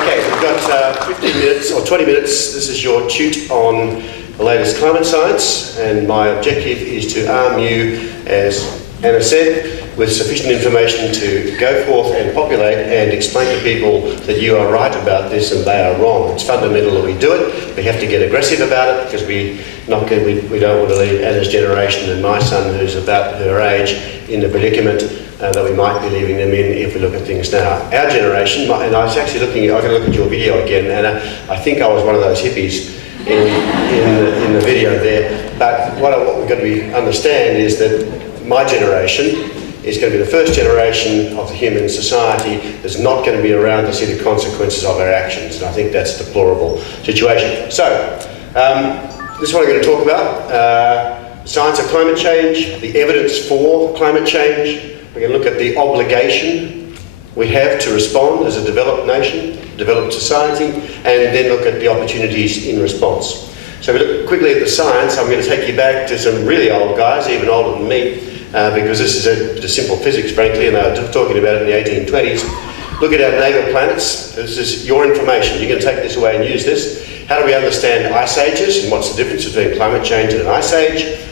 Okay, we've got 15 minutes or 20 minutes. This is your tute on the latest climate science, and my objective is to arm you, as Anna said, with sufficient information to go forth and populate and explain to people that you are right about this and they are wrong. It's fundamental that we do it. We have to get aggressive about it because we don't want to leave Anna's generation and my son, who's about her age, in the predicament that we might be leaving them in if we look at things now. Our generation, and I was actually looking at, I'm going to look at your video again, Anna. I think I was one of those hippies in the video there. But what we've got to understand is that my generation is going to be the first generation of the human society that's not going to be around to see the consequences of our actions. And I think that's a deplorable situation. So, this is what I'm going to talk about. Science of climate change, the evidence for climate change. We're going to look at the obligation we have to respond as a developed nation, developed society, and then look at the opportunities in response. So we look quickly at the science. I'm going to take you back to some really old guys, even older than me, because this is just simple physics, frankly, and they were talking about it in the 1820s. Look at our neighbour planets. This is your information. You can take this away and use this. How do we understand ice ages, and what's the difference between climate change and an ice age?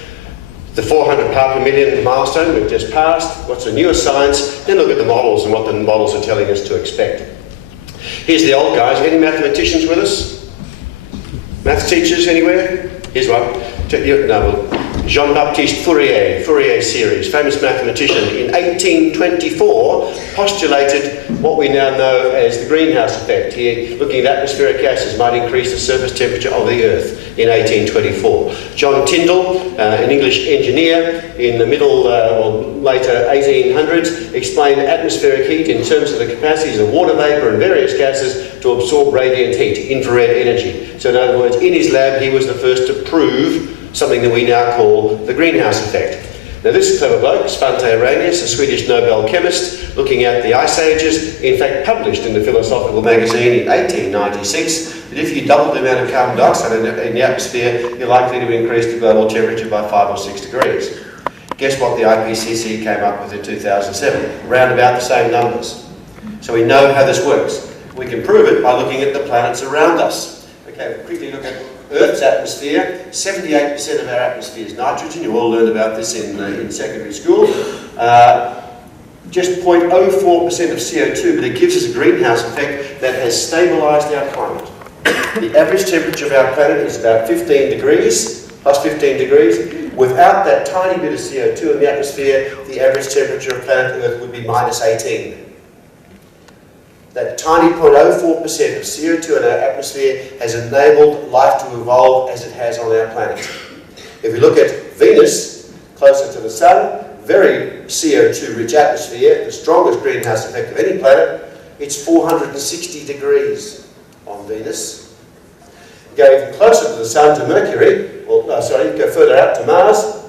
The 400 part per million milestone we've just passed. What's the newest science? Then look at the models and what the models are telling us to expect. Here's the old guys. Any mathematicians with us? Maths teachers anywhere? Here's one. Jean-Baptiste Fourier, Fourier series, famous mathematician, in 1824 postulated what we now know as the greenhouse effect. He, looking at atmospheric gases, might increase the surface temperature of the Earth in 1824. John Tyndall, an English engineer in the middle or later 1800s, explained atmospheric heat in terms of the capacities of water vapour and various gases to absorb radiant heat, infrared energy. So in other words, in his lab he was the first to prove something that we now call the greenhouse effect. Now this clever bloke, Svante Arrhenius, a Swedish Nobel chemist, looking at the ice ages, in fact published in the Philosophical magazine in 1896, that if you double the amount of carbon dioxide in the atmosphere, you're likely to increase the global temperature by 5 or 6 degrees. Guess what the IPCC came up with in 2007? Around about the same numbers. So we know how this works. We can prove it by looking at the planets around us. Okay, we'll quickly look at Earth's atmosphere. 78% of our atmosphere is nitrogen. You all learned about this in secondary school. Just 0.04% of CO2, but it gives us a greenhouse effect that has stabilised our climate. The average temperature of our planet is about 15 degrees, plus 15 degrees. Without that tiny bit of CO2 in the atmosphere, the average temperature of planet Earth would be minus 18. That tiny 0.04% of CO2 in our atmosphere has enabled life to evolve as it has on our planet. If we look at Venus, closer to the Sun, very CO2-rich atmosphere, the strongest greenhouse effect of any planet, it's 460 degrees on Venus. Go even closer to the Sun, to Mercury, go further out to Mars,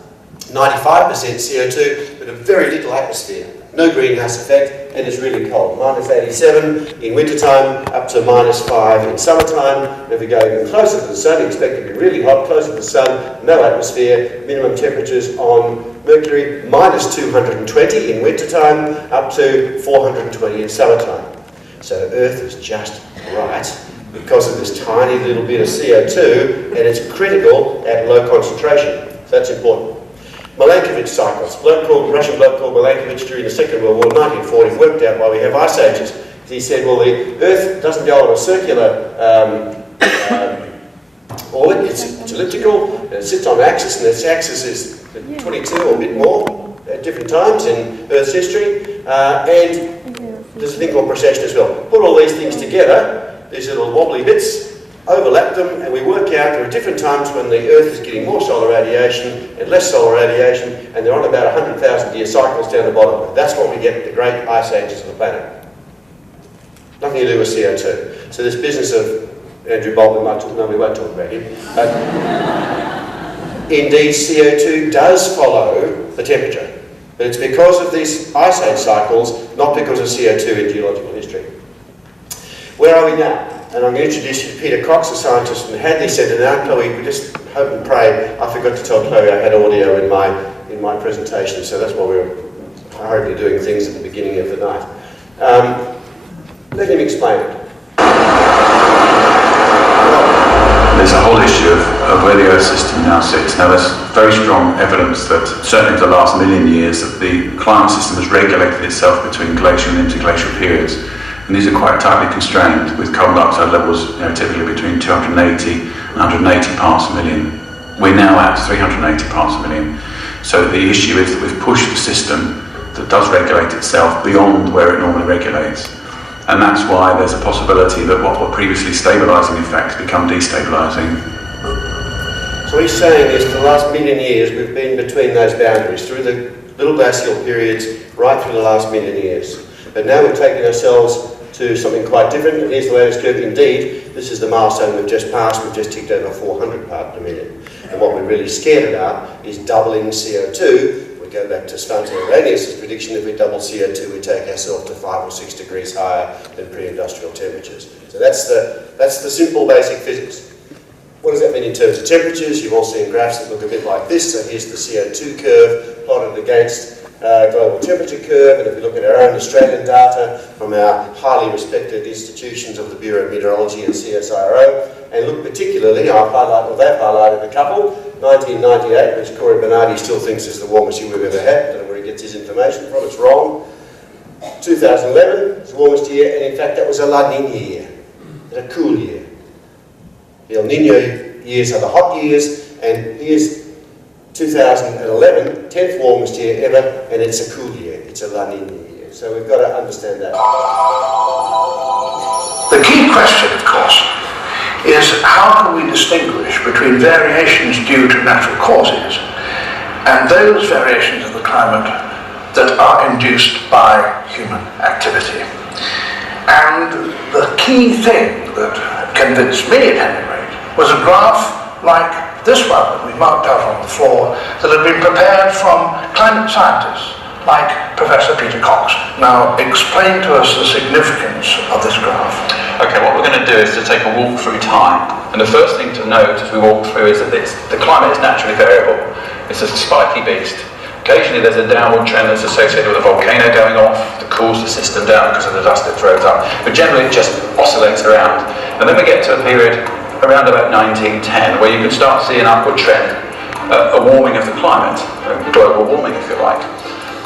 95% CO2, but a very little atmosphere. No greenhouse effect, and it's really cold. Minus 87 in wintertime, up to minus 5 in summertime. And if we go even closer to the Sun, you expect it to be really hot, closer to the Sun, no atmosphere, minimum temperatures on Mercury, minus 220 in wintertime, up to 420 in summertime. So Earth is just right because of this tiny little bit of CO2, and it's critical at low concentration. So that's important. Milankovitch cycles. Russian bloke called Milankovitch during the Second World War, 1940, worked out why we have ice ages. He said, well, the Earth doesn't go on a circular orbit, it's elliptical, and it sits on an axis, and this axis is 22 or a bit more at different times in Earth's history, and there's a thing called precession as well. Put all these things together, these little wobbly bits, overlap them, and we work out there are different times when the Earth is getting more solar radiation and less solar radiation, and they're on about 100,000 year cycles down the bottom. That's what we get the great ice ages of the planet. Nothing to do with CO2. So this business of Andrew Bolton, we won't talk about him, but indeed CO2 does follow the temperature. But it's because of these ice age cycles, not because of CO2 in geological history. Where are we now? And I'm going to introduce you to Peter Cox, a scientist from Hadley Centre now. Chloe, we just hope and pray. I forgot to tell Chloe I had audio in my presentation, so that's why we were hurriedly doing things at the beginning of the night. Let him explain it. of where the Earth system now sits. Now there's very strong evidence that certainly in the last million years that the climate system has regulated itself between glacial and interglacial periods. And these are quite tightly constrained, with carbon dioxide levels typically between 280 and 180 parts per million. We're now at 380 parts per million. So the issue is that we've pushed the system that does regulate itself beyond where it normally regulates. And that's why there's a possibility that what were previously stabilising effects become destabilising. So what he's saying is for the last million years we've been between those boundaries, through the little glacial periods, right through the last million years. But now we've taken ourselves to something quite different, and here's the latest curve. Indeed, this is the milestone we've just passed. We've just ticked over 400 parts per million. And what we're really scared about is doubling CO2. We go back to Svante Arrhenius' prediction: if we double CO2, we take ourselves to 5 or 6 degrees higher than pre-industrial temperatures. So that's the simple basic physics. What does that mean in terms of temperatures? You've all seen graphs that look a bit like this. So here's the CO2 curve plotted against global temperature curve, and if we look at our own Australian data from our highly respected institutions of the Bureau of Meteorology and CSIRO, and look particularly, they've highlighted a couple, 1998, which Corey Bernardi still thinks is the warmest year we've ever had. I don't know where he gets his information from, it's wrong. 2011 is the warmest year, and in fact that was a La Nina year, a cool year. The El Nino years are the hot years, and here's 2011, 10th warmest year ever, and it's a cool year. It's a La Nina year. So we've got to understand that. The key question, of course, is how can we distinguish between variations due to natural causes and those variations of the climate that are induced by human activity. And the key thing that convinced me, at any rate, was a graph like this one that we marked out on the floor that had been prepared from climate scientists like Professor Peter Cox. Now, explain to us the significance of this graph. Okay, what we're going to do is to take a walk through time. And the first thing to note as we walk through is that the climate is naturally variable. It's a spiky beast. Occasionally there's a downward trend that's associated with a volcano going off that cools the system down because of the dust it throws up. But generally it just oscillates around. And then we get to a period around about 1910 where you can start to see an upward trend, a warming of the climate, global warming if you like.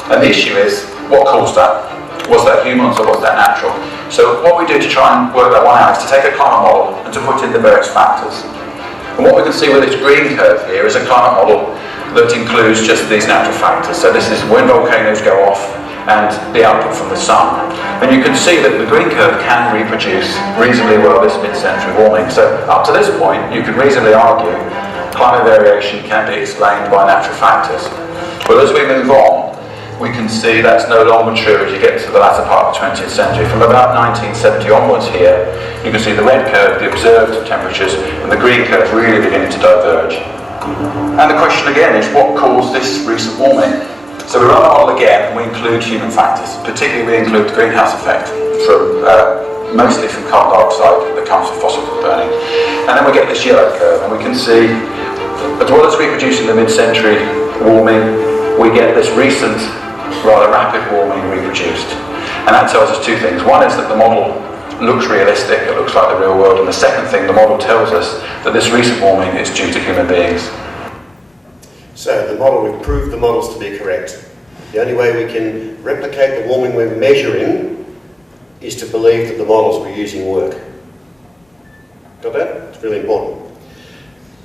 And the issue is, what caused that? Was that humans or was that natural? So what we do to try and work that one out is to take a climate model and to put in the various factors. And what we can see with this green curve here is a climate model that includes just these natural factors. So this is when volcanoes go off and the output from the sun. And you can see that the green curve can reproduce reasonably well this mid-century warming. So up to this point, you could reasonably argue climate variation can be explained by natural factors. But as we move on, we can see that's no longer true as you get to the latter part of the 20th century. From about 1970 onwards here, you can see the red curve, the observed temperatures, and the green curve really beginning to diverge. And the question again is, what caused this recent warming? So we run the model again, and we include human factors. Particularly we include the greenhouse effect, mostly from carbon dioxide that comes from fossil burning. And then we get this yellow curve, and we can see, as well as reproducing the mid-century warming, we get this recent rather rapid warming reproduced. And that tells us two things. One is that the model looks realistic, it looks like the real world, and the second thing, the model tells us that this recent warming is due to human beings. So the model, we've proved the models to be correct. The only way we can replicate the warming we're measuring is to believe that the models we're using work. Got that? It's really important.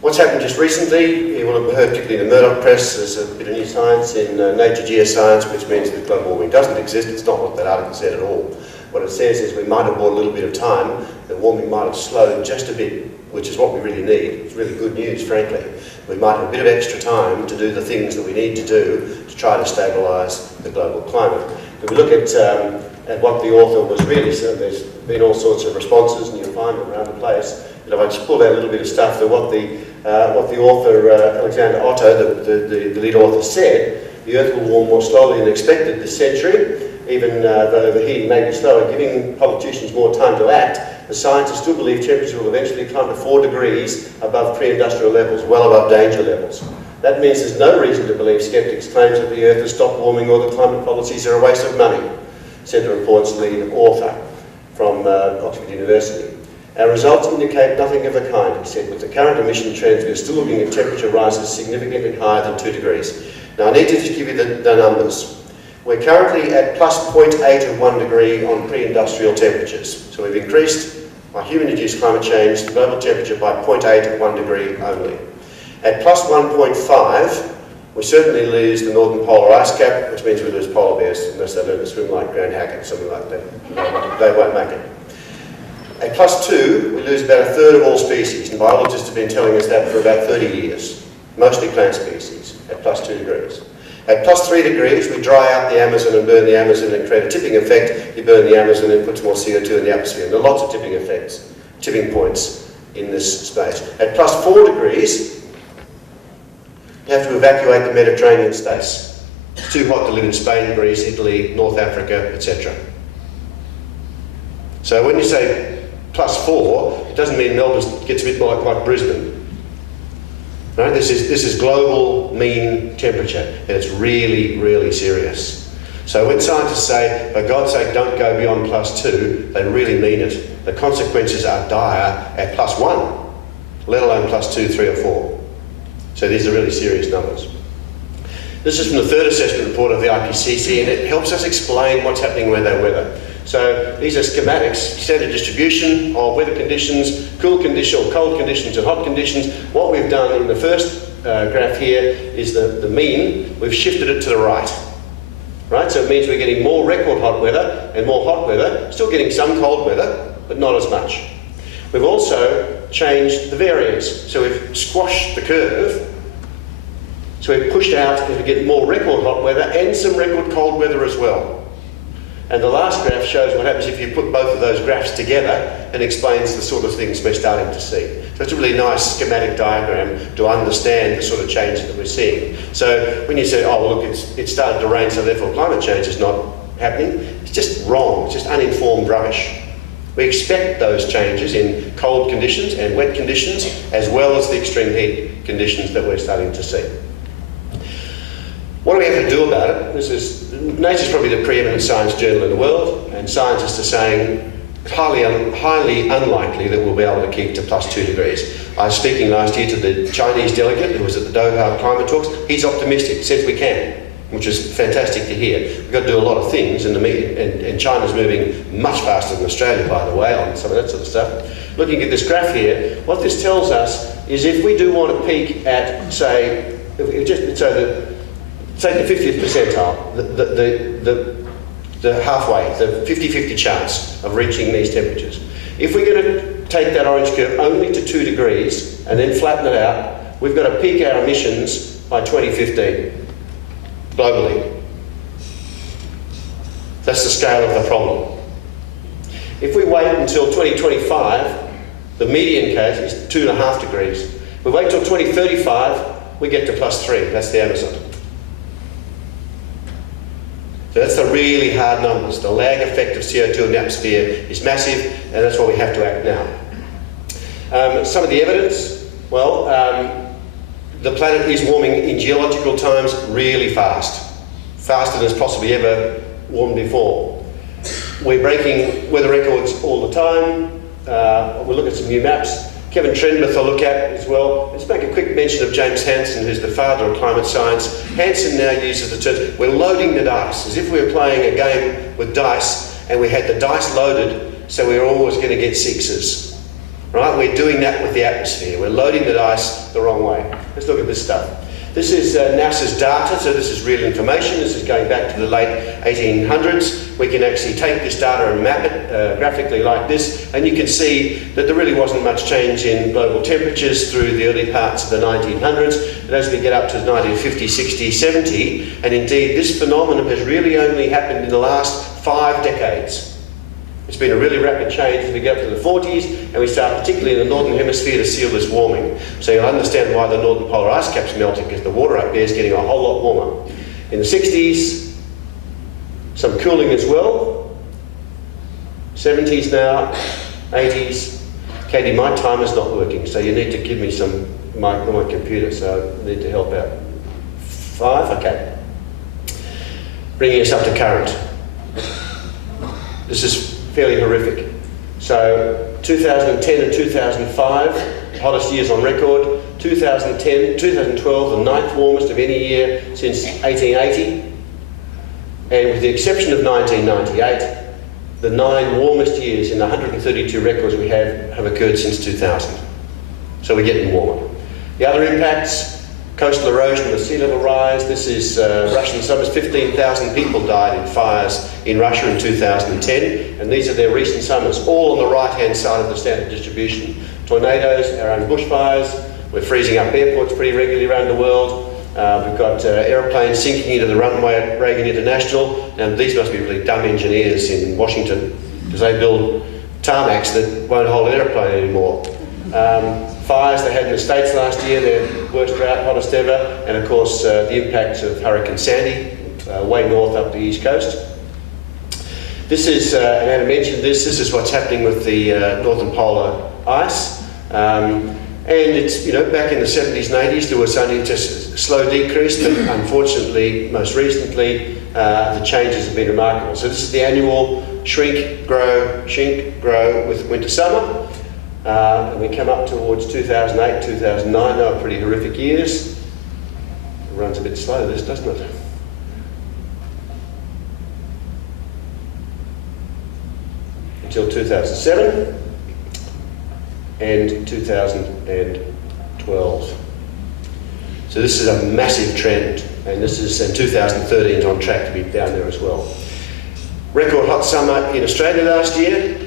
What's happened just recently, you will have heard particularly in the Murdoch press, there's a bit of new science in Nature Geoscience, which means that global warming doesn't exist. It's not what that article said at all. What it says is we might have bought a little bit of time, the warming might have slowed just a bit, which is what we really need. It's really good news, frankly. We might have a bit of extra time to do the things that we need to do to try to stabilise the global climate. If we look at what the author was really saying, there's been all sorts of responses, and you'll find them around the place. But if I just pulled out a little bit of stuff, that what the author, Alexander Otto, the lead author, said, the Earth will warm more slowly than expected this century, even though overheating may be slower, giving politicians more time to act. The scientists still believe temperatures will eventually climb to 4 degrees above pre-industrial levels, well above danger levels. That means there's no reason to believe sceptics' claims that the Earth has stopped warming or that climate policies are a waste of money, said the report's lead author from Oxford University. Our results indicate nothing of the kind, he said. With the current emission trends, we're still looking at temperature rises significantly higher than 2 degrees. Now I need to just give you the numbers. We're currently at plus 0.8 of 1 degree on pre-industrial temperatures. So we've increased by human-induced climate change the global temperature by 0.8 of 1 degree only. At plus 1.5, we certainly lose the northern polar ice cap, which means we lose polar bears unless they learn to swim like Grant Hackett, something like that. They won't make it. At plus 2, we lose about a third of all species, and biologists have been telling us that for about 30 years, mostly plant species, at plus 2 degrees. At plus 3 degrees, we dry out the Amazon and burn the Amazon and create a tipping effect. You burn the Amazon and it puts more CO2 in the atmosphere. And there are lots of tipping effects, tipping points in this space. At plus 4 degrees, you have to evacuate the Mediterranean states. It's too hot to live in Spain, Greece, Italy, North Africa, etc. So when you say plus 4, it doesn't mean Melbourne gets a bit more like Brisbane. Right? This is global mean temperature, and it's really, really serious. So when scientists say, for God's sake, don't go beyond plus 2, they really mean it. The consequences are dire at plus 1, let alone plus 2, 3 or 4. So these are really serious numbers. This is from the third assessment report of the IPCC, and it helps us explain what's happening with our weather. So these are schematics, standard distribution of weather conditions, cool conditions, or cold conditions and hot conditions. What we've done in the first graph here is the mean. We've shifted it to the right. Right? So it means we're getting more record hot weather and more hot weather, still getting some cold weather, but not as much. We've also changed the variance. So we've squashed the curve. So we've pushed out as we get more record hot weather and some record cold weather as well. And the last graph shows what happens if you put both of those graphs together and explains the sort of things we're starting to see. So it's a really nice schematic diagram to understand the sort of changes that we're seeing. So when you say, oh, well, look, it's started to rain, so therefore climate change is not happening, it's just wrong. It's just uninformed rubbish. We expect those changes in cold conditions and wet conditions, as well as the extreme heat conditions that we're starting to see. What do we have to do about it? Nature's probably the preeminent science journal in the world, and scientists are saying it's highly unlikely that we'll be able to keep to plus 2 degrees. I was speaking last year to the Chinese delegate who was at the Doha climate talks. He's optimistic, says we can, which is fantastic to hear. We've got to do a lot of things, and China's moving much faster than Australia, by the way, on some of that sort of stuff. Looking at this graph here, what this tells us is if we do want to peak at, say, say the 50th percentile, the halfway, the 50-50 chance of reaching these temperatures. If we're going to take that orange curve only to 2 degrees and then flatten it out, we've got to peak our emissions by 2015, globally. That's the scale of the problem. If we wait until 2025, the median case is 2.5 degrees. If we wait till 2035, we get to plus 3, that's the Amazon. So that's the really hard numbers. The lag effect of CO2 in the atmosphere is massive, and that's why we have to act now. Some of the evidence, well, the planet is warming in geological times really fast, faster than it's possibly ever warmed before. We're breaking weather records all the time. We'll look at some new maps. Kevin Trenmouth I'll look at as well. Let's make a quick mention of James Hansen, who's the father of climate science. Hansen now uses the term, we're loading the dice, as if we were playing a game with dice and we had the dice loaded so we were always going to get sixes. Right? We're doing that with the atmosphere. We're loading the dice the wrong way. Let's look at this stuff. This is NASA's data, so this is real information. This is going back to the late 1800s. We can actually take this data and map it graphically like this, and you can see that there really wasn't much change in global temperatures through the early parts of the 1900s. And as we get up to 1950, 60, 70, and indeed this phenomenon has really only happened in the last 5 decades. It's been a really rapid change as we get up to the 40s, and we start particularly in the northern hemisphere to see all this warming. So you'll understand why the northern polar ice cap's melting, because the water up there is getting a whole lot warmer. In the 60s, some cooling as well. 70s now, 80s. Katie, my timer's not working, so you need to give me some, my computer, so I need to help out. 5, okay. Bringing us up to current. This is fairly horrific. So 2010 and 2005, hottest years on record. 2012, the ninth warmest of any year since 1880. And with the exception of 1998, the 9 warmest years in the 132 records we have occurred since 2000. So we're getting warmer. The other impacts, coastal erosion with sea level rise. This is Russian summers. 15,000 people died in fires in Russia in 2010, and these are their recent summers, all on the right-hand side of the standard distribution. Tornadoes, our own bushfires. We're freezing up airports pretty regularly around the world. We've got aeroplanes sinking into the runway at Reagan International, and these must be really dumb engineers in Washington, because they build tarmacs that won't hold an aeroplane anymore. Fires they had in the States last year, their worst drought, hottest ever, and of course the impacts of Hurricane Sandy, way north up the east coast. This is, and Anna mentioned this is what's happening with the northern polar ice. And it's, you know, back in the 70s and 80s there was only just a slow decrease, but unfortunately, most recently, the changes have been remarkable. So this is the annual shrink, grow with winter, summer. And we come up towards 2008, 2009, they were pretty horrific years. It runs a bit slow, this, doesn't it? Until 2007 and 2012. So this is a massive trend, and this is in 2013 is on track to be down there as well. Record hot summer in Australia last year.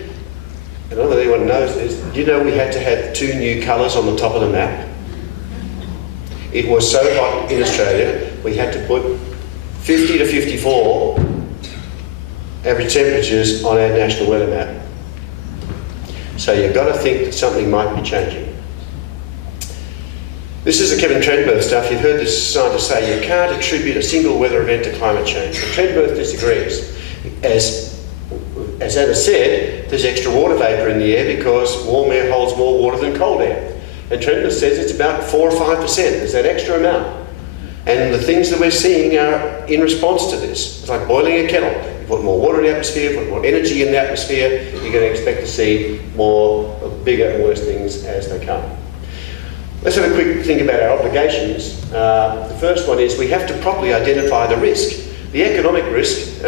I don't know if anyone knows this. Do you know we had to have 2 new colours on the top of the map? It was so hot in Australia, we had to put 50 to 54 average temperatures on our national weather map. So you've got to think that something might be changing. This is the Kevin Trentberth stuff. You've heard this scientist say you can't attribute a single weather event to climate change. But Trentberth disagrees. As Anna said, there's extra water vapour in the air because warm air holds more water than cold air. And Trentberth says it's about 4 or 5%. There's that extra amount. And the things that we're seeing are in response to this. It's like boiling a kettle. You put more water in the atmosphere, put more energy in the atmosphere, you're going to expect to see more, bigger and worse things as they come. Let's have a quick think about our obligations. The first one is we have to properly identify the risk. The economic risk,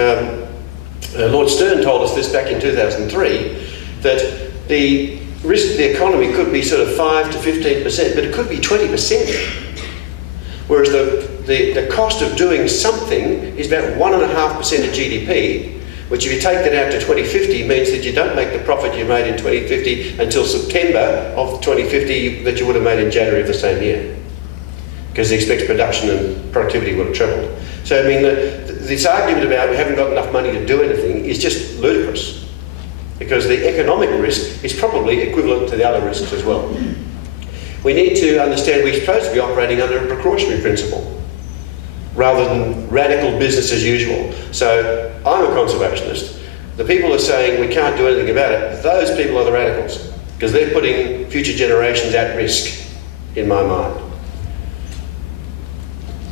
Lord Stern told us this back in 2003, that the risk to the economy could be sort of 5 to 15%, but it could be 20%. Whereas the cost of doing something is about 1.5% of GDP, which if you take that out to 2050 means that you don't make the profit you made in 2050 until September of 2050 that you would have made in January of the same year, because the expected production and productivity would have trebled. So I mean, this argument about we haven't got enough money to do anything is just ludicrous, because the economic risk is probably equivalent to the other risks as well. We need to understand we're supposed to be operating under a precautionary principle rather than radical business as usual. So I'm a conservationist. The people who are saying we can't do anything about it, those people are the radicals, because they're putting future generations at risk, in my mind.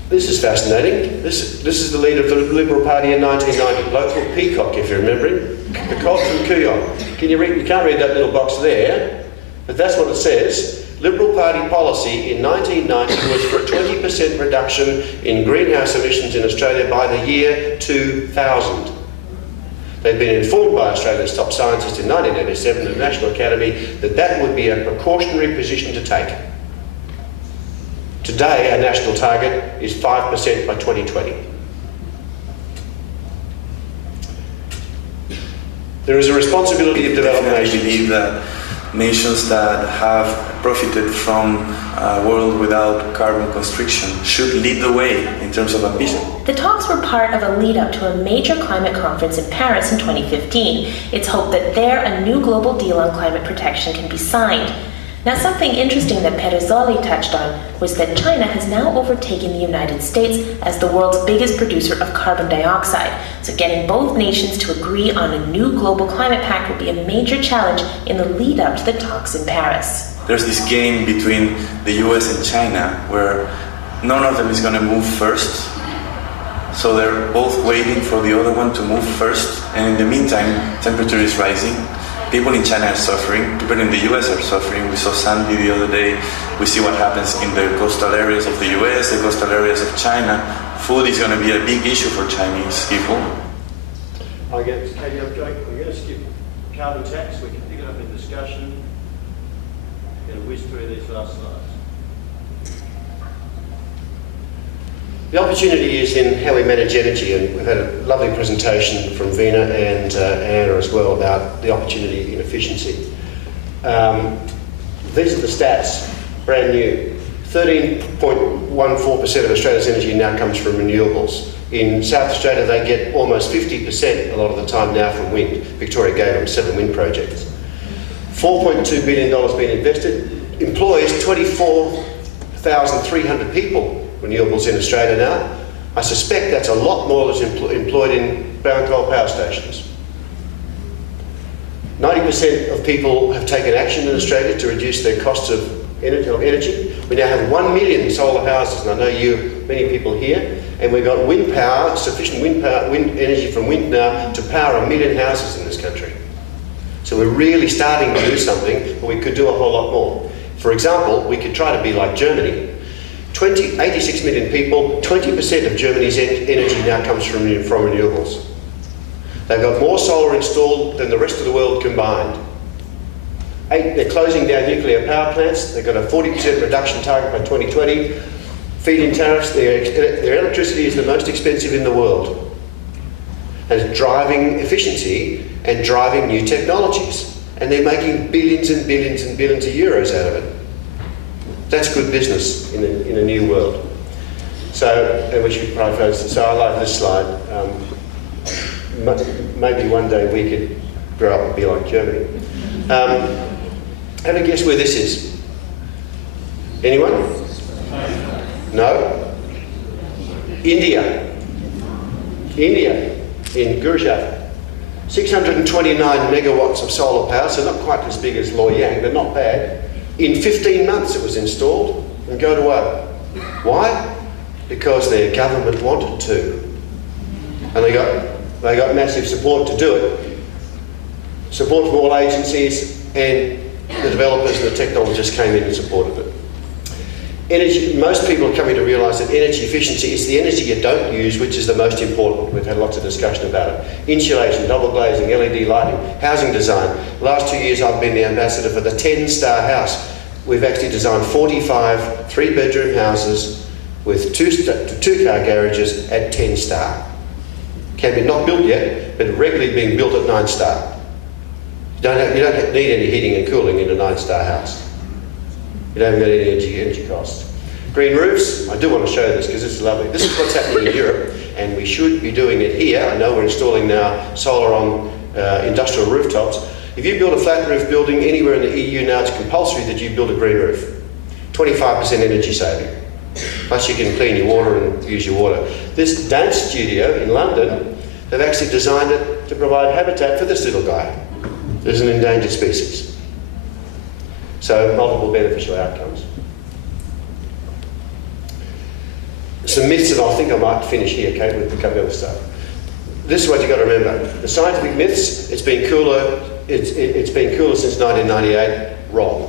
This is fascinating. This is the leader of the Liberal Party in 1990, a bloke called Peacock, if you remember him. The colt from Kooyong. You can't read that little box there, but that's what it says. Liberal Party policy in 1990 was for a 20% reduction in greenhouse emissions in Australia by the year 2000. They'd been informed by Australia's top scientists in 1987 at the National Academy that that would be a precautionary position to take. Today, our national target is 5% by 2020. There is a responsibility of developed nations. I believe that nations that have profited from a world without carbon constriction should lead the way in terms of ambition. The talks were part of a lead-up to a major climate conference in Paris in 2015. It's hoped that there a new global deal on climate protection can be signed. Now, something interesting that Perezzoli touched on was that China has now overtaken the United States as the world's biggest producer of carbon dioxide. So getting both nations to agree on a new global climate pact will be a major challenge in the lead up to the talks in Paris. There's this game between the US and China where none of them is going to move first. So they're both waiting for the other one to move first. And in the meantime, temperature is rising. People in China are suffering, people in the US are suffering. We saw Sandy the other day. We see what happens in the coastal areas of the US, the coastal areas of China. Food is going to be a big issue for Chinese people. I'm going to skip carbon tax. We can pick it up in discussion. I'm going to whiz through these last slides. The opportunity is in how we manage energy, and we've had a lovely presentation from Vina and Anna as well about the opportunity in efficiency. These are the stats, brand new. 13.14% of Australia's energy now comes from renewables. In South Australia they get almost 50% a lot of the time now from wind. Victoria gave them 7 wind projects. $4.2 billion being invested, employs 24,300 people. Renewables in Australia now. I suspect that's a lot more that's employed in brown coal power stations. 90% of people have taken action in Australia to reduce their costs of energy. We now have 1 million solar houses, and I know many people here, and we've got wind power, sufficient wind energy from wind now to power 1 million houses in this country. So we're really starting to do something, but we could do a whole lot more. For example, we could try to be like Germany. 86 million people, 20% of Germany's energy now comes from renewables. They've got more solar installed than the rest of the world combined. They're closing down nuclear power plants. They've got a 40% reduction target by 2020. Feed-in tariffs, their electricity is the most expensive in the world. And it's driving efficiency and driving new technologies. And they're making billions and billions and billions of euros out of it. That's good business in a new world. So, and we should probably focus. So I like this slide. Maybe one day we could grow up and be like Germany. Have a guess where this is? Anyone? No? India. India, in Gujarat. 629 megawatts of solar power, so not quite as big as Loyang, but not bad. In 15 months it was installed and go to woe. Why? Because their government wanted to. And they got massive support to do it. Support from all agencies, and the developers and the technologists came in and supported it. Energy, most people are coming to realise that energy efficiency is the energy you don't use which is the most important. We've had lots of discussion about it. Insulation, double glazing, LED lighting, housing design. The last 2 years I've been the ambassador for the 10-star house. We've actually designed 45 3-bedroom houses with two-car garages at 10-star. Can be not built yet, but regularly being built at 9-star. You don't need any heating and cooling in a 9-star house. You don't have any energy costs. Green roofs, I do want to show this because it's lovely. This is what's happening in Europe, and we should be doing it here. I know we're installing now solar on industrial rooftops. If you build a flat roof building anywhere in the EU now, it's compulsory that you build a green roof. 25% energy saving. Plus you can clean your water and use your water. This dance studio in London, they've actually designed it to provide habitat for this little guy. There's an endangered species. So multiple beneficial outcomes. Some myths, and I think I might finish here, Kate, with the couple of stuff. This is what you've got to remember. The scientific myths, it's been cooler since 1998, wrong.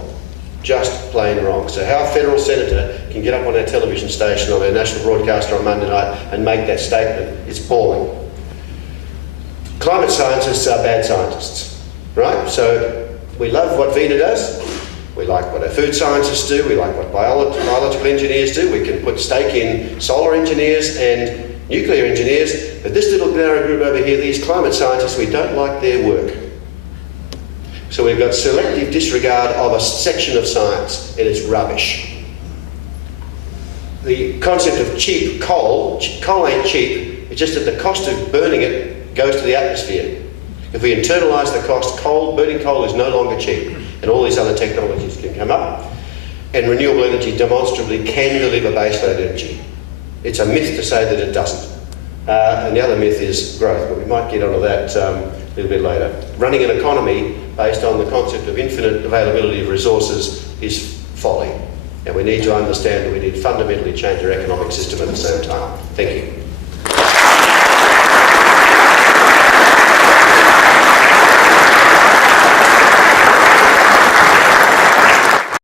Just plain wrong. So how a federal senator can get up on our television station, on our national broadcaster on Monday night and make that statement, it's appalling. Climate scientists are bad scientists, right? So we love what Vina does. We like what our food scientists do. We like what biological engineers do. We can put stake in solar engineers and nuclear engineers. But this little narrow group over here, these climate scientists, we don't like their work. So we've got selective disregard of a section of science, and it's rubbish. The concept of cheap coal ain't cheap. It's just that the cost of burning it goes to the atmosphere. If we internalise the cost, burning coal is no longer cheap. And all these other technologies can come up. And renewable energy demonstrably can deliver baseload energy. It's a myth to say that it doesn't. And the other myth is growth, but we might get onto that a little bit later. Running an economy based on the concept of infinite availability of resources is folly. And we need to understand that we need to fundamentally change our economic system at the same time. Thank you.